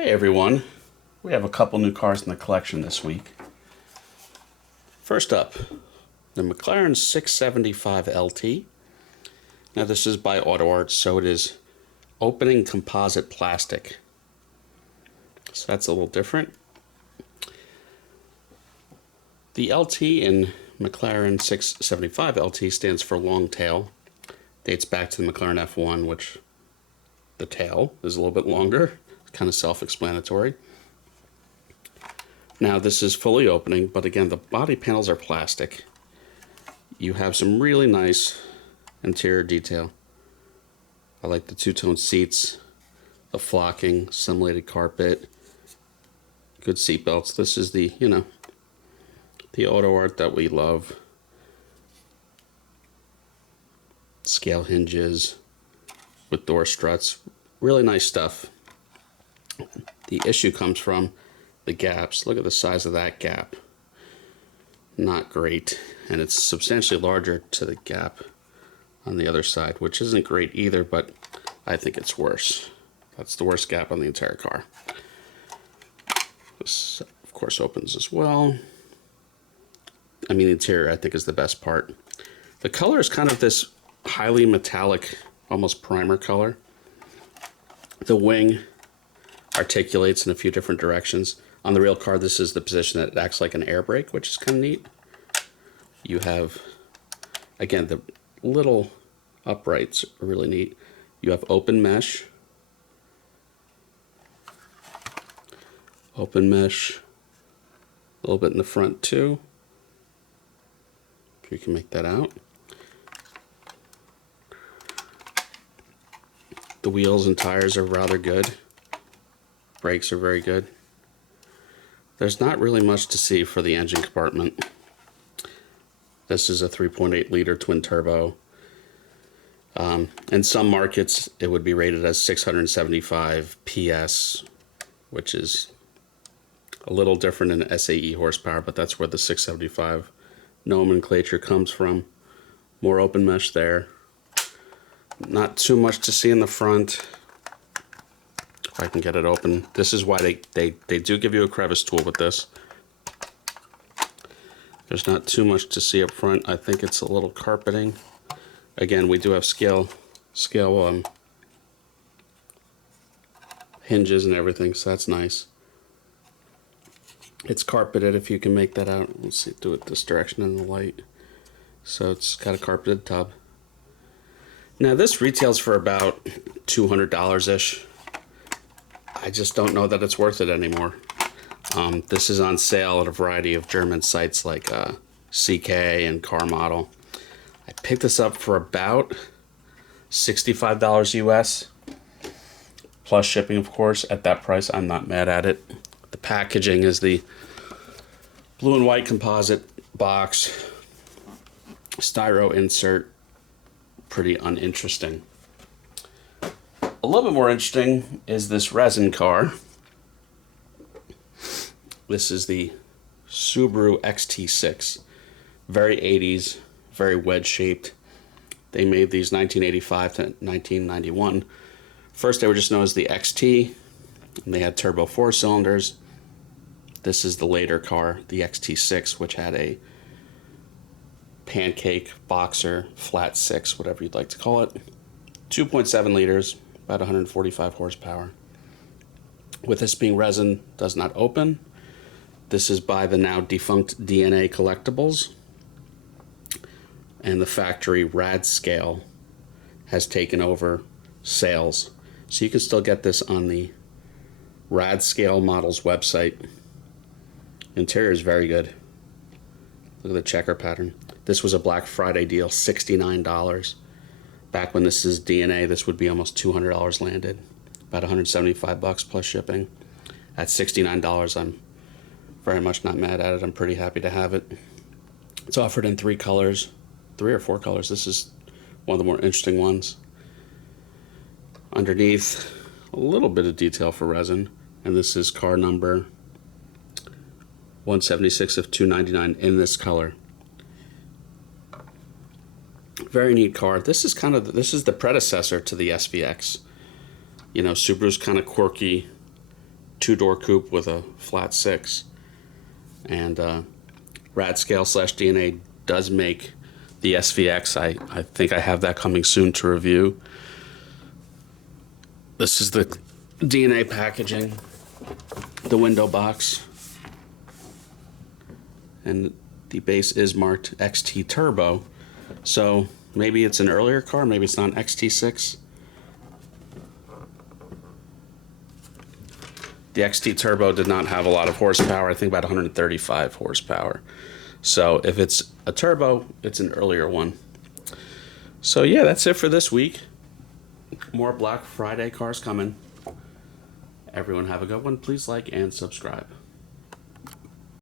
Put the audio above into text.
Hey everyone, we have a couple new cars in the collection this week. First up, the McLaren 675 LT. Now this is by Auto Art, so it is opening composite plastic. So that's a little different. The LT in McLaren 675 LT stands for long tail. Dates back to the McLaren F1, which the tail is a little bit longer. Kind of self-explanatory. Now this is fully opening, but again, the body panels are plastic. You have some really nice interior detail. I like the two-tone seats, the flocking, simulated carpet, good seat belts. This is the, the Auto Art that we love. Scale hinges with door struts. Really nice stuff. The issue comes from the gaps. Look at the size of that gap. Not great. And it's substantially larger to the gap on the other side, which isn't great either, but I think it's worse. That's the worst gap on the entire car. This, of course, opens as well. I mean, the interior, I think, is the best part. The color is kind of this highly metallic, almost primer color. The wing articulates in a few different directions. On the real car, this is the position that it acts like an air brake, which is kind of neat. You have, again, the little uprights are really neat. You have open mesh. Open mesh a little bit in the front too. If you can make that out. The wheels and tires are rather good. Brakes are very good. There's not really much to see for the engine compartment. This is a 3.8 liter twin turbo. In some markets, it would be rated as 675 PS, which is a little different in SAE horsepower, but that's where the 675 nomenclature comes from. More open mesh there. Not too much to see in the front. If I can get it open. This is why they do give you a crevice tool with this. There's not too much to see up front. I think it's a little carpeting. Again, we do have scale hinges and everything, so that's nice. It's carpeted, if you can make that out. Let's see, do it this direction in the light. So it's got a carpeted tub. Now this retails for about $200-ish. I just don't know that it's worth it anymore. This is on sale at a variety of German sites like CK and Car Model. I picked this up for about $65 US, plus shipping, of course. At that price, I'm not mad at it. The packaging is the blue and white composite box, styro insert, pretty uninteresting. A little bit more interesting is this resin car. This is the Subaru XT6. Very 80s, very wedge shaped. They made these 1985 to 1991. First they were just known as the XT, and they had turbo 4 cylinders. This is the later car, the XT6, which had a pancake, boxer, flat 6, whatever you'd like to call it. 2.7 liters, about 145 horsepower. With this being resin, does not open. This is by the now defunct DNA Collectibles. And the factory Rad Scale has taken over sales. So you can still get this on the Rad Scale Models website. Interior is very good. Look at the checker pattern. This was a Black Friday deal, $69. Back when this is DNA, this would be almost $200 landed. About $175 plus shipping. At $69, I'm very much not mad at it. I'm pretty happy to have it. It's offered in 3 colors, 3 or 4 colors. This is one of the more interesting ones. Underneath, a little bit of detail for resin. And this is car number 176 of 299 in this color. Very neat car. This is the predecessor to the SVX. You know, Subaru's kind of quirky, 2-door coupe with a flat 6. And Radscale/DNA does make the SVX. I think I have that coming soon to review. This is the DNA packaging, the window box, and the base is marked XT Turbo. So maybe it's an earlier car, maybe it's not an XT6. The XT Turbo did not have a lot of horsepower, I think about 135 horsepower. So if it's a turbo, it's an earlier one. So yeah, that's it for this week. More Black Friday cars coming. Everyone have a good one. Please like and subscribe.